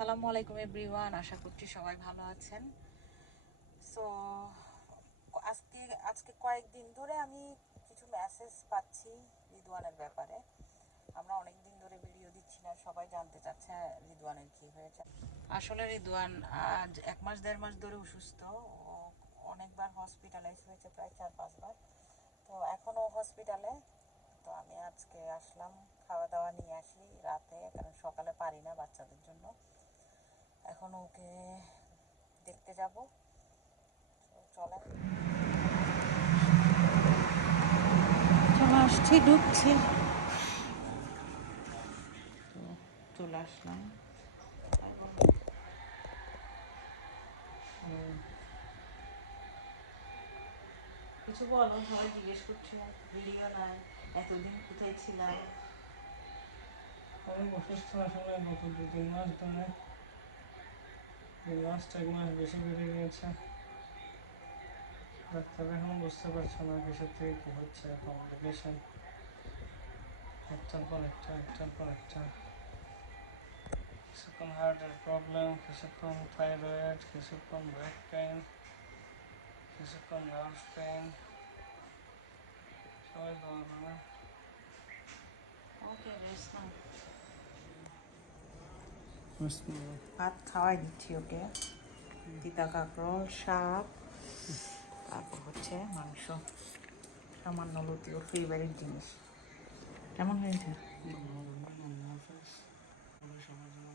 আসসালামু আলাইকুম এভরিওয়ান, আশা করছি সবাই ভালো আছেন। সো আজকে আজকে কয়েকদিন ধরে আমি কিছু মেসেজ পাচ্ছি রিদওয়ানের ব্যাপারে। আমরা অনেক দিন ধরে ভিডিও দিচ্ছি না, সবাই জানতে চাচ্ছে রিদওয়ানের কি হয়েছে। আসলে রিদওয়ান আজ 1 মাস 1.5 মাস ধরে অসুস্থ। ও অনেকবার হসপিটালাইজ হয়েছে, প্রায় 4-5 বার। তো এখনও হসপিটালে। তো আমি আজকে আসলাম খাওয়া দাওয়া নিয়ে আসি রাতে, কারণ সকালে পারি না বাচ্চাদের জন্য। এখন ওকে দেখতে যাব। চলেন, চলে আসছি, ঢুকছি। তো চলে আসলাম। কিছু বলো, সবাই জিজ্ঞেস করছে, ভিডিও নাই, এতদিন কোথায় ছিলাম? অনেক অসুস্থ আসলে গত 2-3 মাস ধরে। এই লাস্ট 1 মাস বেশি বেড়ে গিয়েছে। ডাক্তার এখন বুঝতে পারছে না কিসের থেকে কি হচ্ছে। কমপ্লিকেশন একটার পর একটা একটার পর একটা। কিছুক্ষণ হার্টের প্রবলেম, কিছুক্ষণ থাইরয়েড, কিছুক্ষণ ব্যাক পেইন, কিছুক্ষণ নার্ভ পেইন। সবাই দোয়া করবে। ওকে, রেস্ট নাও। বিসমিল্লাহ। ভাত খাওয়াই দিচ্ছি ওকে, তিতা কাঁকরোল, শাক, তারপর হচ্ছে মাংস, সামান্য লতি, ওর ফেভারিট জিনিস। কেমন হয়েছে? আল্লাহ হাফেজ। সবাই সবার জন্য